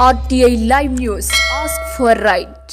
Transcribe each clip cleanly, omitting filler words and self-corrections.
RTI Live News. Ask for right.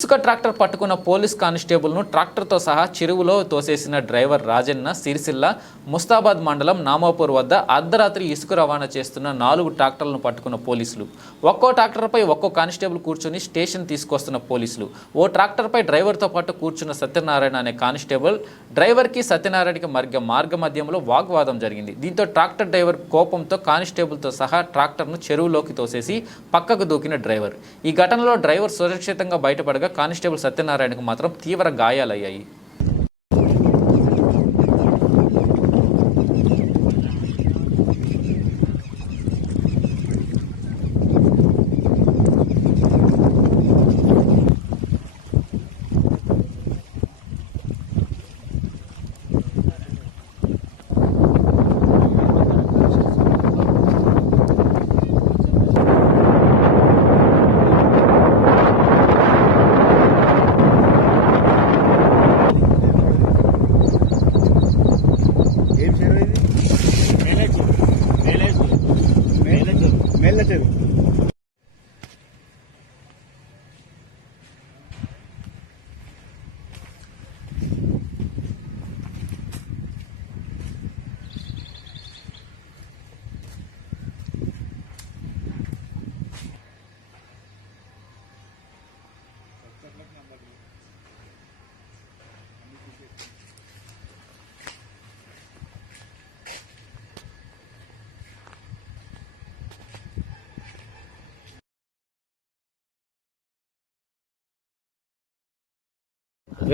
ఇసుక tractor పట్టుకున్న police కానిస్టేబుల్ను ట్రాక్టర్తో సహా చెరువులో తోసేసిన డ్రైవర్ రాజన్న సిరిసిల్ల ముస్తాబాద్ మండలం నామాపూర్ వద్ద అర్ధరాత్రి ఇసుక రవాణా చేస్తున్న 4 ట్రాక్టర్లను పట్టుకున్న పోలీసులు. ఒక్కో ట్రాక్టర్పై ఒక్కో కానిస్టేబుల్ కూర్చొని స్టేషన్ తీసుకొస్తున్న పోలీసులు. ఓ ట్రాక్టర్పై డ్రైవర్తో పాటు కూర్చున్న సత్యనారాయణ అనే కానిస్టేబుల్ డ్రైవర్కి సత్యనారాయణకి మార్గ మధ్యంలో వాగ్వాదం జరిగింది. దీంతో ట్రాక్టర్ డ్రైవర్ కోపంతో కానిస్టేబుల్తో సహా ట్రాక్టర్ను చెరువులోకి తోసేసి పక్కకు దూకిన డ్రైవర్. ఈ ఘటనలో డ్రైవర్ సురక్షితంగా బయటపడగా కానిస్టేబుల్ సత్యనారాయణకు మాత్రం తీవ్ర గాయాలయ్యాయి.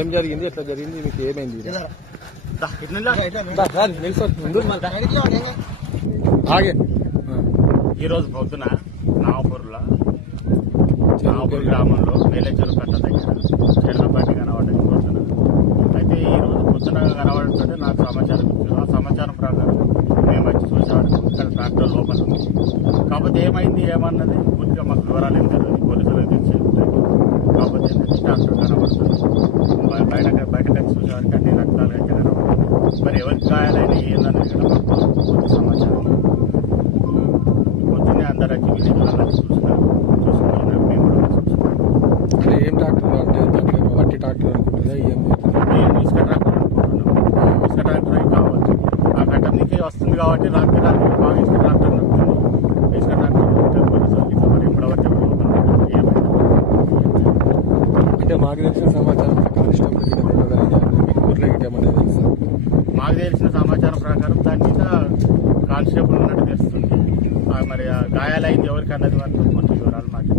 ఏం జరిగింది, ఎట్లా జరిగింది, మీకు ఏమైంది? ఈరోజు పొద్దున నాగపూర్ గ్రామంలో మేలేచూరు కట్ట దగ్గర చెర్లపాటి కనబడ్డది పొద్దున. అయితే ఈరోజు పొద్దున కనబడుతుంటే నాకు సమాచారం ఇచ్చారు. ఆ సమాచారం ప్రకారం మేము వచ్చి చూసాము. ఇక్కడ ట్రాక్టర్ లోపల ఉంది. కాకపోతే ఏమన్నది పూర్తిగా మాకు వివరాలు ఏం తెలియదు. పోలీసులకు తెచ్చి కాకపోతే ట్రాక్టర్ కనబడుతుంది. బయటకు చూసేవారికి అన్ని రక్తాలు కనబడుతుంది. మరి ఎవరికి గాయాలని ఏందనేది కూడా మాకు పూర్తి సమాచారం. పొద్దున్నే అందరూ వచ్చి విలేజ్లలో చూసుకున్నారు. మేము కూడా చూసుకున్నాం. ఏం ట్రాక్టర్ అంటే వట్టి ట్రాక్టర్ అనుకుంటుందా? ఇసుక ట్రాక్టర్ అనుకుంటున్నాం. ఇసుక ట్రాక్టర్ కావచ్చు. ఆ ఘటనకి వస్తుంది కాబట్టి రాత్రి బాగా ఇసుక ట్రాక్టర్ నడుపుతుంది. ఇసుక ట్రాక్టర్ పోలీసులు మరి ఎప్పుడవచ్చే అంటే మాకు తెలిసిన సమాచారం మాకు తెలిసిన సమాచారం ప్రకారం దాని మీద కానిస్టేబుల్ ఉన్నట్టు తెలుస్తుంది. మరి గాయాలైంది ఎవరికి అన్నది వరకు కొంచెం వివరాలు మాకు